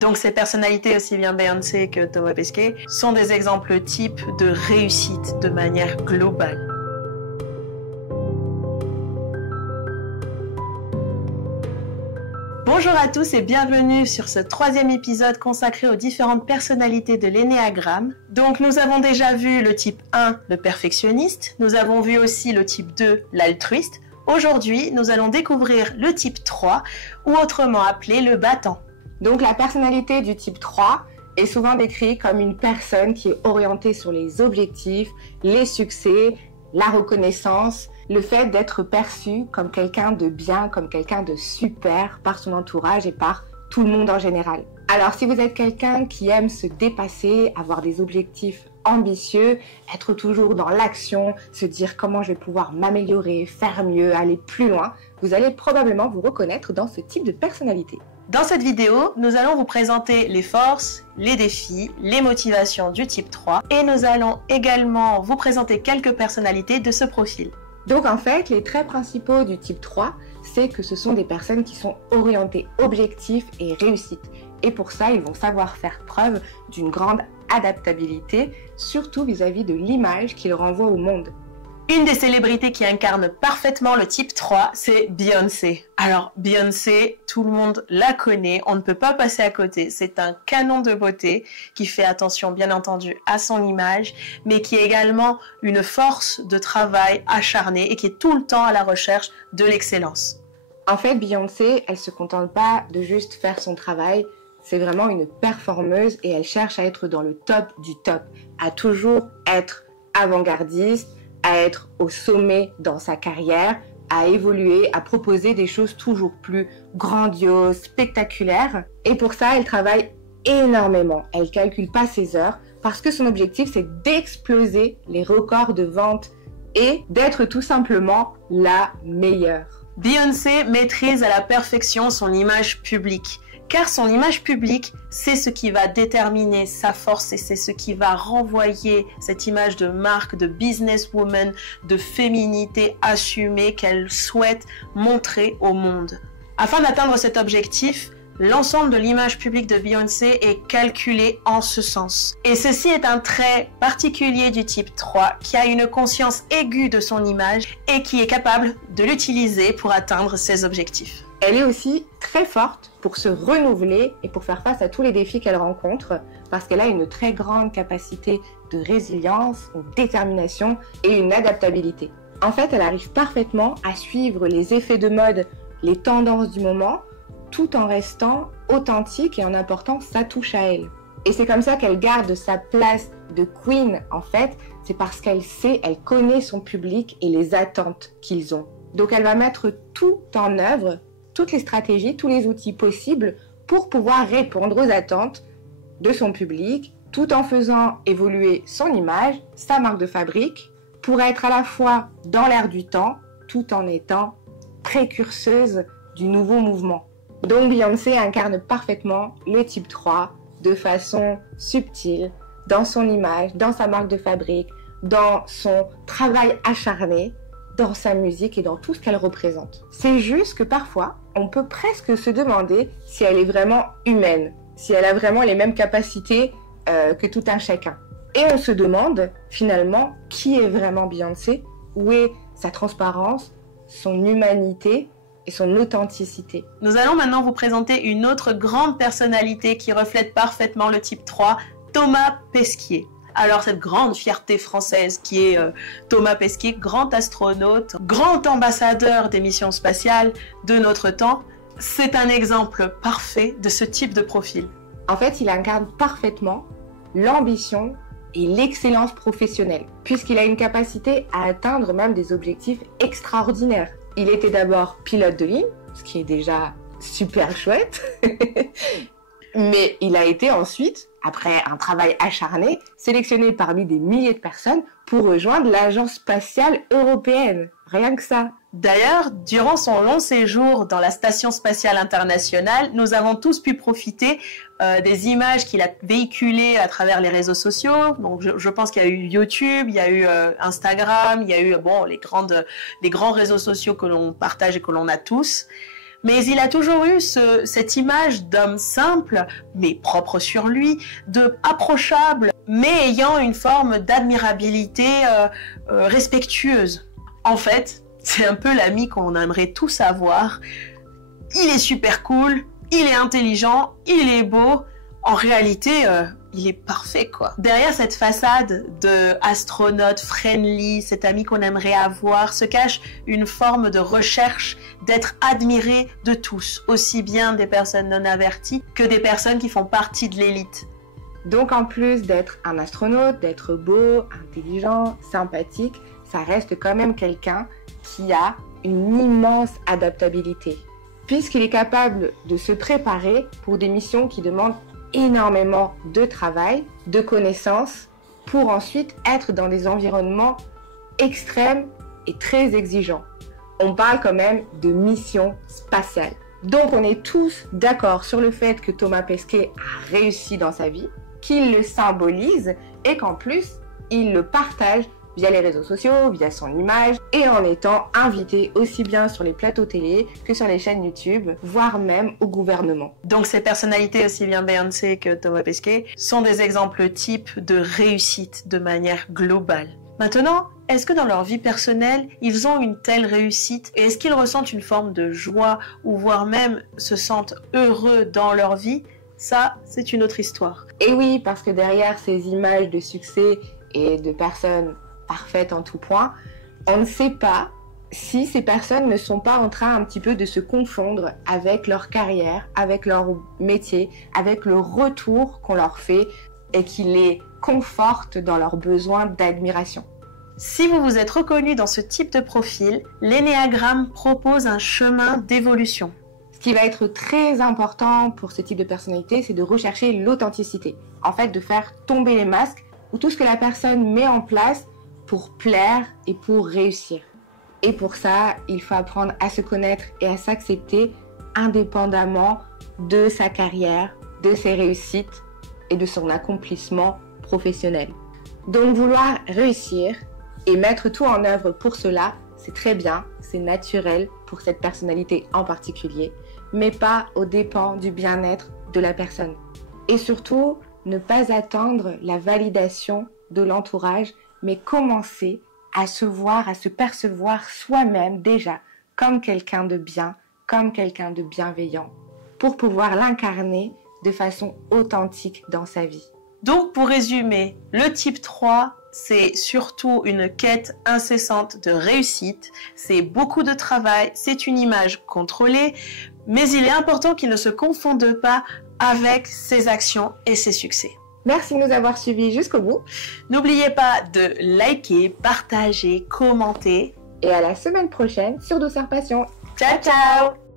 Donc ces personnalités, aussi bien Beyoncé que Thomas Pesquet, sont des exemples types de réussite de manière globale. Bonjour à tous et bienvenue sur ce troisième épisode consacré aux différentes personnalités de l'énéagramme. Donc nous avons déjà vu le type 1, le perfectionniste, nous avons vu aussi le type 2, l'altruiste. Aujourd'hui, nous allons découvrir le type 3, ou autrement appelé le battant. Donc la personnalité du type 3 est souvent décrite comme une personne qui est orientée sur les objectifs, les succès, la reconnaissance, le fait d'être perçu comme quelqu'un de bien, comme quelqu'un de super par son entourage et par tout le monde en général. Alors si vous êtes quelqu'un qui aime se dépasser, avoir des objectifs ambitieux, être toujours dans l'action, se dire comment je vais pouvoir m'améliorer, faire mieux, aller plus loin, vous allez probablement vous reconnaître dans ce type de personnalité. Dans cette vidéo, nous allons vous présenter les forces, les défis, les motivations du type 3 et nous allons également vous présenter quelques personnalités de ce profil. Donc en fait, les traits principaux du type 3, c'est que ce sont des personnes qui sont orientées objectifs et réussite. Et pour ça, ils vont savoir faire preuve d'une grande adaptabilité, surtout vis-à-vis de l'image qu'ils renvoient au monde. Une des célébrités qui incarne parfaitement le type 3, c'est Beyoncé. Alors Beyoncé, tout le monde la connaît, on ne peut pas passer à côté. C'est un canon de beauté qui fait attention bien entendu à son image, mais qui est également une force de travail acharnée et qui est tout le temps à la recherche de l'excellence. En fait, Beyoncé, elle se contente pas de juste faire son travail, c'est vraiment une performeuse et elle cherche à être dans le top du top, à toujours être avant-gardiste, à être au sommet dans sa carrière, à évoluer, à proposer des choses toujours plus grandioses, spectaculaires. Et pour ça, elle travaille énormément. Elle calcule pas ses heures parce que son objectif, c'est d'exploser les records de vente et d'être tout simplement la meilleure. Beyoncé maîtrise à la perfection son image publique. Car son image publique, c'est ce qui va déterminer sa force et c'est ce qui va renvoyer cette image de marque, de businesswoman, de féminité assumée qu'elle souhaite montrer au monde. Afin d'atteindre cet objectif, l'ensemble de l'image publique de Beyoncé est calculé en ce sens. Et ceci est un trait particulier du type 3 qui a une conscience aiguë de son image et qui est capable de l'utiliser pour atteindre ses objectifs. Elle est aussi très forte pour se renouveler et pour faire face à tous les défis qu'elle rencontre parce qu'elle a une très grande capacité de résilience, une détermination et une adaptabilité. En fait, elle arrive parfaitement à suivre les effets de mode, les tendances du moment, tout en restant authentique et en apportant sa touche à elle. Et c'est comme ça qu'elle garde sa place de queen, en fait, c'est parce qu'elle sait, elle connaît son public et les attentes qu'ils ont. Donc elle va mettre tout en œuvre, toutes les stratégies, tous les outils possibles pour pouvoir répondre aux attentes de son public, tout en faisant évoluer son image, sa marque de fabrique, pour être à la fois dans l'air du temps, tout en étant précurseuse du nouveau mouvement. Donc Beyoncé incarne parfaitement le type 3 de façon subtile, dans son image, dans sa marque de fabrique, dans son travail acharné, dans sa musique et dans tout ce qu'elle représente. C'est juste que parfois, on peut presque se demander si elle est vraiment humaine, si elle a vraiment les mêmes capacités que tout un chacun. Et on se demande finalement qui est vraiment Beyoncé, où est sa transparence, son humanité et son authenticité. Nous allons maintenant vous présenter une autre grande personnalité qui reflète parfaitement le type 3, Thomas Pesquet. Alors cette grande fierté française qui est Thomas Pesquet, grand astronaute, grand ambassadeur des missions spatiales de notre temps, c'est un exemple parfait de ce type de profil. En fait, il incarne parfaitement l'ambition et l'excellence professionnelle, puisqu'il a une capacité à atteindre même des objectifs extraordinaires. Il était d'abord pilote de ligne, ce qui est déjà super chouette, mais il a été ensuite, après un travail acharné, sélectionné parmi des milliers de personnes pour rejoindre l'Agence spatiale européenne. Rien que ça. D'ailleurs, durant son long séjour dans la Station spatiale internationale, nous avons tous pu profiter des images qu'il a véhiculées à travers les réseaux sociaux. Donc, je pense qu'il y a eu YouTube, il y a eu Instagram, il y a eu les grands réseaux sociaux que l'on partage et que l'on a tous. Mais il a toujours eu cette image d'homme simple, mais propre sur lui, de approchable, mais ayant une forme d'admirabilité respectueuse. En fait, c'est un peu l'ami qu'on aimerait tous avoir. Il est super cool, il est intelligent, il est beau. En réalité, il est parfait, quoi. Derrière cette façade de astronaute friendly, cet ami qu'on aimerait avoir, se cache une forme de recherche d'être admiré de tous, aussi bien des personnes non averties que des personnes qui font partie de l'élite. Donc en plus d'être un astronaute, d'être beau, intelligent, sympathique, ça reste quand même quelqu'un qui a une immense adaptabilité, puisqu'il est capable de se préparer pour des missions qui demandent énormément de travail, de connaissances, pour ensuite être dans des environnements extrêmes et très exigeants. On parle quand même de mission spatiale. Donc on est tous d'accord sur le fait que Thomas Pesquet a réussi dans sa vie, qu'il le symbolise et qu'en plus, il le partage via les réseaux sociaux, via son image et en étant invité aussi bien sur les plateaux télé que sur les chaînes YouTube, voire même au gouvernement. Donc ces personnalités, aussi bien Beyoncé que Thomas Pesquet, sont des exemples types de réussite de manière globale. Maintenant, est-ce que dans leur vie personnelle, ils ont une telle réussite et est-ce qu'ils ressentent une forme de joie ou voire même se sentent heureux dans leur vie? Ça, c'est une autre histoire. Et oui, parce que derrière ces images de succès et de personnes parfaites en tout point, on ne sait pas si ces personnes ne sont pas en train un petit peu de se confondre avec leur carrière, avec leur métier, avec le retour qu'on leur fait et qui les conforte dans leur besoin d'admiration. Si vous vous êtes reconnu dans ce type de profil, l'énéagramme propose un chemin d'évolution. Ce qui va être très important pour ce type de personnalité, c'est de rechercher l'authenticité. En fait, de faire tomber les masques ou tout ce que la personne met en place pour plaire et pour réussir. Et pour ça, il faut apprendre à se connaître et à s'accepter indépendamment de sa carrière, de ses réussites et de son accomplissement professionnel. Donc vouloir réussir et mettre tout en œuvre pour cela, c'est très bien, c'est naturel pour cette personnalité en particulier, mais pas aux dépens du bien-être de la personne. Et surtout, ne pas attendre la validation de l'entourage, mais commencer à se voir, à se percevoir soi-même déjà comme quelqu'un de bien, comme quelqu'un de bienveillant, pour pouvoir l'incarner de façon authentique dans sa vie. Donc pour résumer, le type 3, c'est surtout une quête incessante de réussite, c'est beaucoup de travail, c'est une image contrôlée, mais il est important qu'il ne se confonde pas avec ses actions et ses succès. Merci de nous avoir suivis jusqu'au bout. N'oubliez pas de liker, partager, commenter. Et à la semaine prochaine sur Douceur Passion. Ciao, ciao!